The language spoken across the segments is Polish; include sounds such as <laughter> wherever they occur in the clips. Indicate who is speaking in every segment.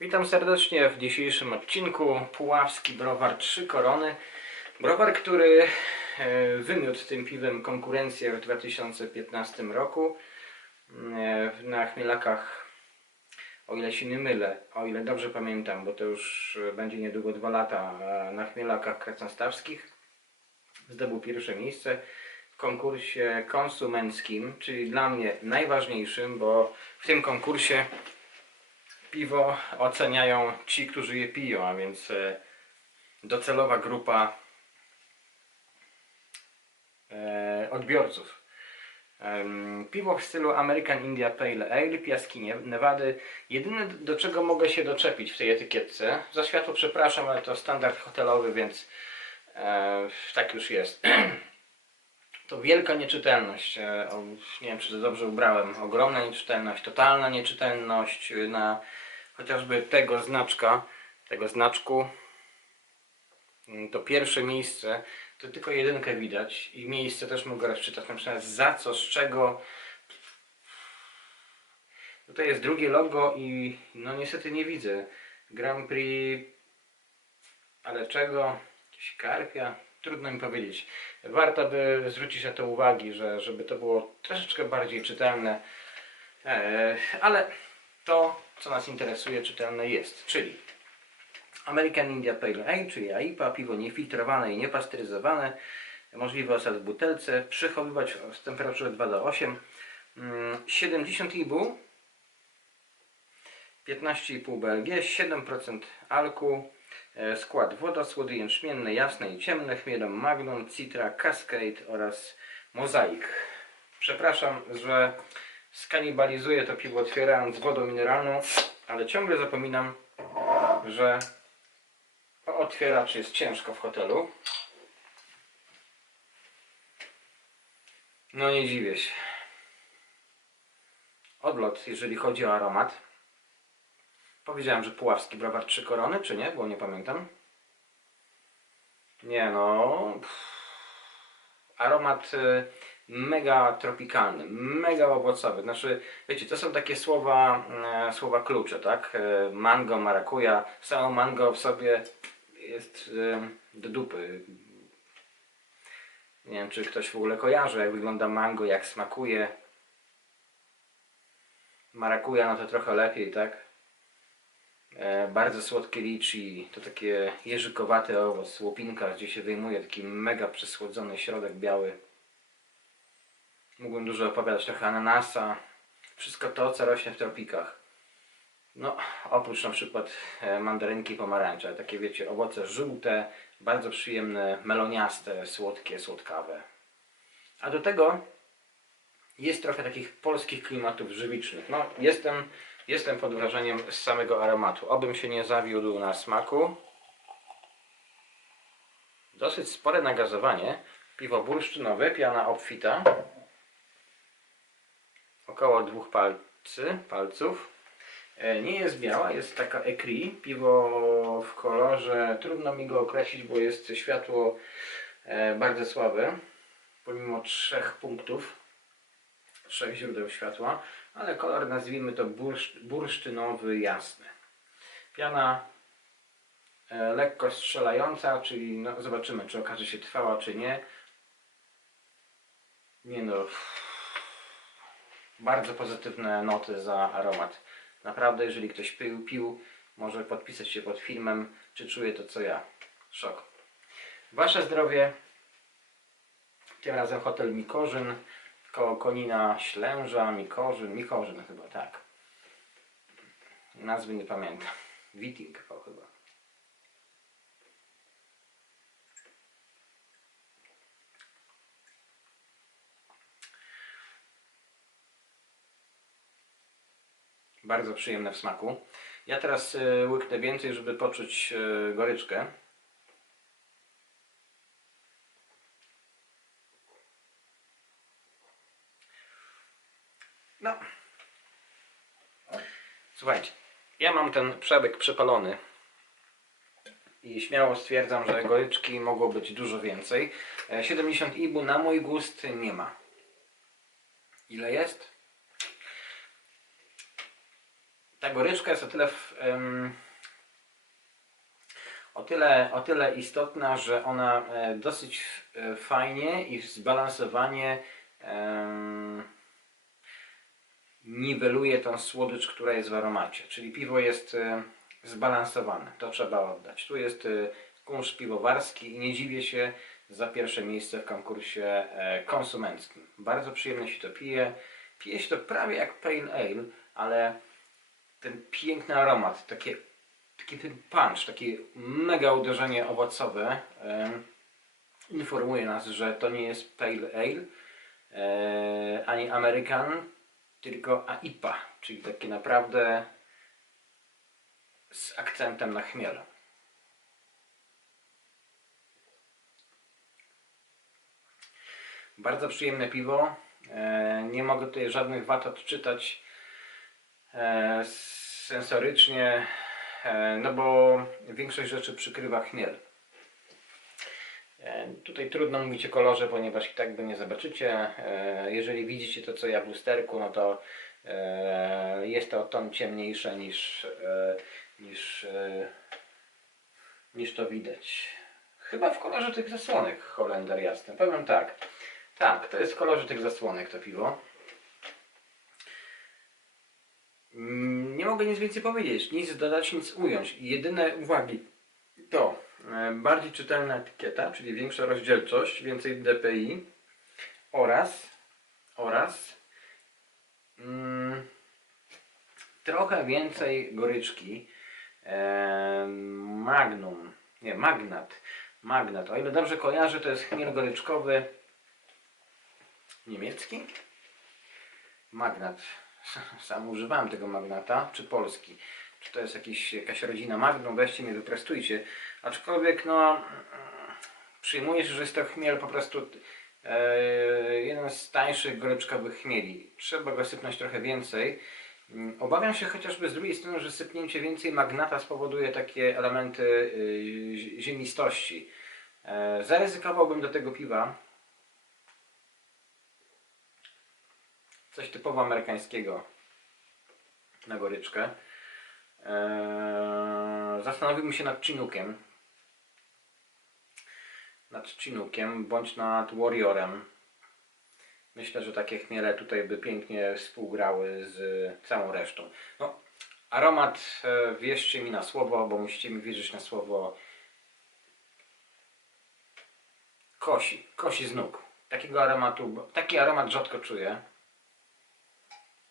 Speaker 1: Witam serdecznie w dzisiejszym odcinku Puławski Browar 3 Korony. Browar, który e, wymiótł tym piwem konkurencję w 2015 roku e, na chmielakach, o ile się nie mylę, o ile dobrze pamiętam, bo to już będzie niedługo dwa lata, na chmielakach krasnostawskich zdobył pierwsze miejsce w konkursie konsumenckim, czyli dla mnie najważniejszym, bo w tym konkursie piwo oceniają ci, którzy je piją, a więc e, docelowa grupa e, odbiorców. Piwo w stylu American India Pale Ale, piaski Nie- Nevady. Jedyne do czego mogę się doczepić w tej etykietce, za światło przepraszam, ale to standard hotelowy, więc e, tak już jest. <clears throat> To wielka nieczytelność. Nie wiem, czy to dobrze ubrałem. Ogromna nieczytelność, totalna nieczytelność na chociażby tego znaczka, tego znaczku. mm, To pierwsze miejsce, to tylko jedynkę widać i miejsce też mogę rozczytać, na przykład za co, z czego. Tutaj jest drugie logo i no niestety nie widzę. Grand Prix, ale czego? Karpia? Trudno mi powiedzieć. Warto by zwrócić na to uwagi, że, żeby to było troszeczkę bardziej czytelne. Eee, ale to, co nas interesuje, czytelne jest, czyli American India Pale Ale, czyli AIPA, piwo niefiltrowane i niepasteryzowane, możliwy osad w butelce, przechowywać w temperaturze 2 do 8, mm, 70 IBU, 15,5 BLG, 7% alku, e, skład woda, słody jęczmienne, jasne i ciemne, chmielem Magnum, Citra, Cascade oraz Mozaik. Przepraszam, że skanibalizuję to piwo otwierając wodą mineralną, ale ciągle zapominam, że otwieracz jest ciężko w hotelu. No nie dziwię się. Odlot, jeżeli chodzi o aromat. Powiedziałem, że Puławski Browar trzy korony, czy nie? Bo nie pamiętam. Nie no. Aromat y, mega tropikalny, mega owocowy. Znaczy, wiecie, to są takie słowa, e, słowa klucze, tak? E, mango, marakuja. Samo mango w sobie jest e, do dupy. Nie wiem, czy ktoś w ogóle kojarzy, jak wygląda mango, jak smakuje. Marakuja, no to trochę lepiej, tak? E, bardzo słodkie liczy, to takie jeżykowate owoc, łopinka, gdzie się wyjmuje taki mega przesłodzony środek biały. Mógłbym dużo opowiadać, trochę ananasa, wszystko to, co rośnie w tropikach. No, oprócz na przykład e, mandarynki, pomarańcze, takie wiecie, owoce żółte, bardzo przyjemne, meloniaste, słodkie, słodkawe. A do tego jest trochę takich polskich klimatów żywicznych. No, jestem, jestem pod wrażeniem z samego aromatu. Obym się nie zawiódł na smaku. Dosyć spore nagazowanie. Piwo bursztynowe, piana obfita. Około dwóch palcy, palców. E, Nie jest biała, jest taka ekri. Piwo w kolorze, trudno mi go określić, bo jest światło e, bardzo słabe. Pomimo trzech punktów, trzech źródeł światła, ale kolor nazwijmy to bursz, bursztynowy, jasny. Piana e, lekko strzelająca, czyli no, zobaczymy, czy okaże się trwała, czy nie. Nie no, bardzo pozytywne noty za aromat. Naprawdę, jeżeli ktoś pił, pił, może podpisać się pod filmem, czy czuje to co ja. Szok. Wasze zdrowie. Tym razem hotel Mikorzyn, koło Konina Ślęża, Mikorzyn, Mikorzyn chyba, tak. Nazwy nie pamiętam. Witing chyba. Bardzo przyjemne w smaku. Ja teraz y, łyknę więcej, żeby poczuć y, goryczkę. No. Słuchajcie, ja mam ten przebyk przepalony i śmiało stwierdzam, że goryczki mogło być dużo więcej. E, 70 ibu na mój gust nie ma. Ile jest? Ta goryczka jest o tyle, w, em, o tyle, o tyle istotna, że ona e, dosyć e, fajnie i zbalansowanie em, niweluje tą słodycz, która jest w aromacie. Czyli piwo jest e, zbalansowane, to trzeba oddać. Tu jest kunsz piwowarski i nie dziwię się za pierwsze miejsce w konkursie konsumenckim. Bardzo przyjemnie się to pije. Pije się to prawie jak pale ale, ale ten piękny aromat, takie, taki ten punch, takie mega uderzenie owocowe informuje nas, że to nie jest pale ale e, ani American, tylko AIPA, czyli takie naprawdę z akcentem na chmiel. Bardzo przyjemne piwo. E, nie mogę tutaj żadnych wad odczytać sensorycznie, e, no bo większość rzeczy przykrywa chmiel. E, Tutaj trudno mówić o kolorze, ponieważ i tak go nie zobaczycie. E, Jeżeli widzicie to co ja w lusterku, no to e, jest to ton ciemniejsze niż, e, niż, e, niż to widać. Chyba w kolorze tych zasłonek Holender jasny. Powiem tak. Tak, to jest w kolorze tych zasłonek to piwo. Mm, Nie mogę nic więcej powiedzieć, nic dodać, nic ująć. Jedyne uwagi to e, bardziej czytelna etykieta, czyli większa rozdzielczość, więcej DPI oraz oraz mm, trochę więcej goryczki e, Magnum, nie Magnat. Magnat, o ile dobrze kojarzę to jest chmiel goryczkowy niemiecki. Magnat <laughs> sam używałem tego magnata, czy polski czy to jest jakiś, jakaś rodzina Magnum, weźcie mnie wyprostujcie. Aczkolwiek no przyjmuje się, że jest to chmiel po prostu e, jeden z tańszych goryczkowych chmieli. Trzeba go sypnąć trochę więcej. Mm, Obawiam się chociażby z drugiej strony, że sypnięcie więcej magnata spowoduje takie elementy y, zi- ziemistości. E, zaryzykowałbym do tego piwa coś typowo amerykańskiego na goryczkę. Eee, zastanowiłbym się nad Chinookiem. Nad Chinookiem bądź nad Warriorem. Myślę, że takie chmiele tutaj by pięknie współgrały z całą resztą. No, aromat e, wierzcie mi na słowo, bo musicie mi wierzyć na słowo. Kosi, kosi z nóg. Takiego aromatu, taki aromat rzadko czuję.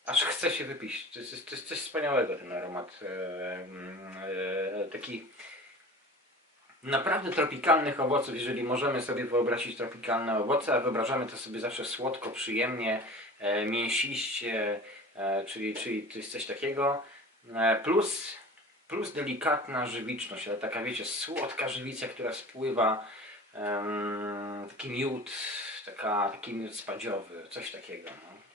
Speaker 1: Aż chce się wypić. To jest, to jest coś wspaniałego ten aromat. E, mm, e, taki naprawdę tropikalnych owoców, jeżeli możemy sobie wyobrazić tropikalne owoce, a wyobrażamy to sobie zawsze słodko, przyjemnie, e, mięsiście, e, czyli, czyli to jest coś takiego. E, plus, plus delikatna żywiczność, ale taka wiecie, słodka żywica, która spływa, taki miód, taka, taki miód spadziowy, coś takiego. No.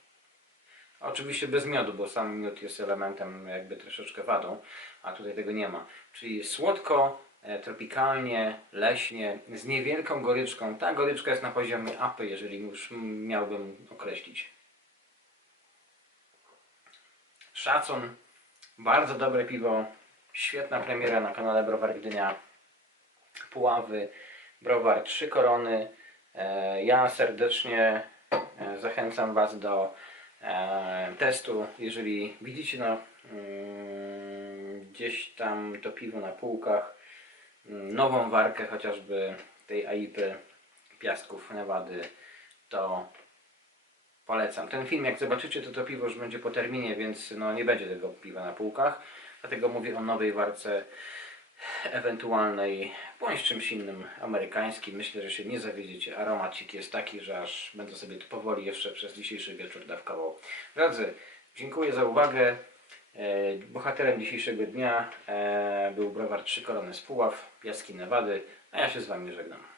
Speaker 1: Oczywiście bez miodu, bo sam miód jest elementem jakby troszeczkę wadą, a tutaj tego nie ma. Czyli słodko, e, tropikalnie, leśnie, z niewielką goryczką. Ta goryczka jest na poziomie apy, jeżeli już miałbym określić. Szacun, bardzo dobre piwo, świetna premiera na kanale Browar Gdynia, Puławy, Browar Trzy Korony. E, Ja serdecznie e, zachęcam Was do testu. Jeżeli widzicie no, gdzieś tam to piwo na półkach, mm, nową warkę chociażby tej AIPy Piastków Nevady, to polecam. Ten film jak zobaczycie to to piwo już będzie po terminie, więc no, nie będzie tego piwa na półkach. Dlatego mówię o nowej warce ewentualnej bądź czymś innym amerykańskim. Myślę, że się nie zawiedziecie. Aromacik jest taki, że aż będę sobie tu powoli jeszcze przez dzisiejszy wieczór dawkował. Drodzy, dziękuję za uwagę. E, Bohaterem dzisiejszego dnia e, był browar Trzy Korony z Puław, Piaski Nevady, a ja się z Wami żegnam.